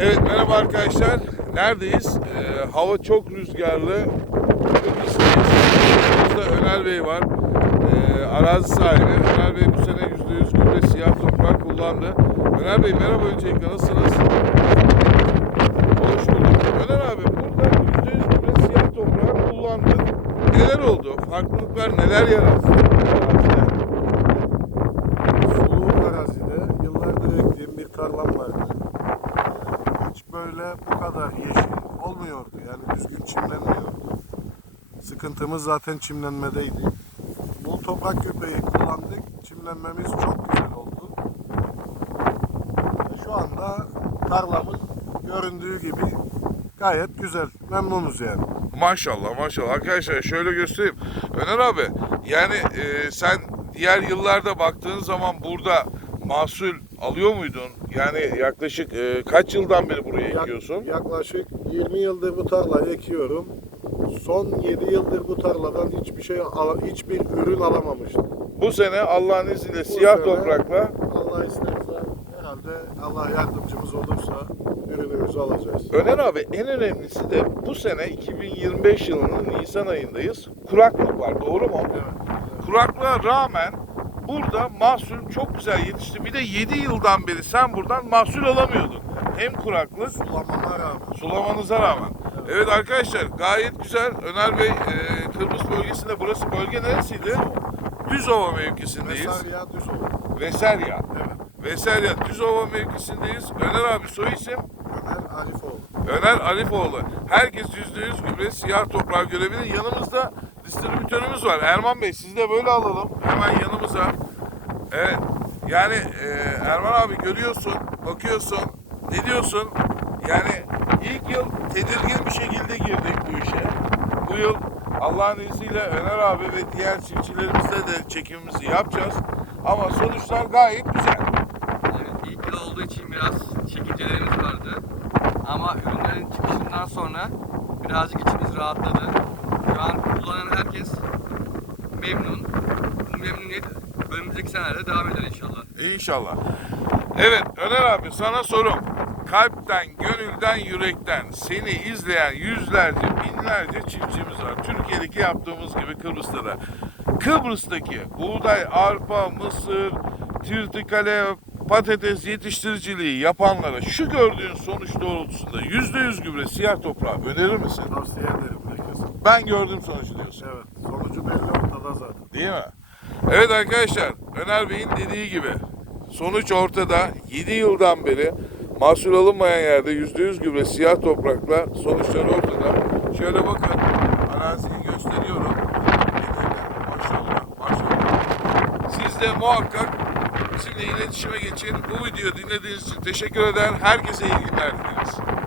Evet merhaba arkadaşlar. Neredeyiz? Ee, hava çok rüzgarlı. Kıbrıs'tayız. Öner Bey var. Ee, arazi sahibi. Öner Bey bu sene %100 gübre siyah toprak kullandı. Öner Bey merhaba öncelikle nasılsınız? Hoş bulduk. Öner abi burada %100 gübre siyah toprak kullandın. Neler oldu? Farklılıklar neler yarattı? Böyle bu kadar yeşil olmuyordu. Yani düzgün çimlenmiyordu. Sıkıntımız zaten çimlenmedeydi. Bu toprak gübreyi kullandık. Çimlenmemiz çok güzel oldu. Şu anda tarlamız göründüğü gibi gayet güzel. Memnunuz yani. Maşallah maşallah. Arkadaşlar şöyle göstereyim. Öner abi yani e, sen diğer yıllarda baktığın zaman burada mahsul alıyor muydun? Yani yaklaşık e, kaç yıldan beri buraya Yak- ekiyorsun? yaklaşık 20 yıldır bu tarlayı ekiyorum. Son 7 yıldır bu tarladan hiçbir şey hiçbir ürün alamamıştım. Bu sene Allah'ın izniyle siyah sene- toprakla Allah isterse herhalde Allah yardımcımız olursa ürünümüzü alacağız. Öner abi en önemlisi de bu sene 2025 yılının Nisan ayındayız. Kuraklık var doğru mu? Evet. Kuraklığa rağmen burada mahsul çok güzel yetişti. Bir de 7 yıldan beri sen buradan mahsul alamıyordun. Hem kuraklık Sulamama rağmen. sulamanıza rağmen. Evet arkadaşlar gayet güzel. Öner Bey e, Kıbrıs bölgesinde burası bölge neresiydi? Düzova mevkisindeyiz. Mesarya düz olur. Veserya. Evet. Veserya Düzova mevkisindeyiz. Öner abi soy isim Ömer Arifoğlu. Öner Arifoğlu. Herkes %100 gübre siyah toprağı görebilir. Yanımızda distribütörümüz var. Erman Bey sizi de böyle alalım. Hemen yanımıza. Evet. Yani e, Erman abi görüyorsun, bakıyorsun, ne diyorsun? Yani ilk yıl tedirgin bir şekilde girdik bu işe. Bu yıl Allah'ın izniyle Öner abi ve diğer çiftçilerimizle de çekimimizi yapacağız. Ama sonuçlar gayet güzel. Evet, ilk yıl olduğu için biraz çekincelerimiz vardı. Ama ürünlerin çıkışından sonra birazcık içimiz rahatladı. Şu an kullanan memnun. Bu memnuniyet önümüzdeki senelerde devam eder inşallah. İnşallah. Evet Öner abi sana sorum. Kalpten, gönülden, yürekten seni izleyen yüzlerce, binlerce çiftçimiz var. Türkiye'deki yaptığımız gibi Kıbrıs'ta da. Kıbrıs'taki buğday, arpa, mısır, tirtikale, patates yetiştiriciliği yapanlara şu gördüğün sonuç doğrultusunda %100 gübre siyah toprağı önerir misin? Tavsiye ederim herkese. Ben gördüm sonucu diyorsun. Evet. Sonucu belli ortada zaten. Değil mi? Evet arkadaşlar, Öner Bey'in dediği gibi sonuç ortada. 7 yıldan beri mahsul alınmayan yerde %100 gübre siyah toprakla sonuçlar ortada. Şöyle bakın, araziyi gösteriyorum. Maşallah, maşallah. Siz de muhakkak bizimle iletişime geçin. Bu videoyu dinlediğiniz için teşekkür eder. Herkese iyi günler dileriz.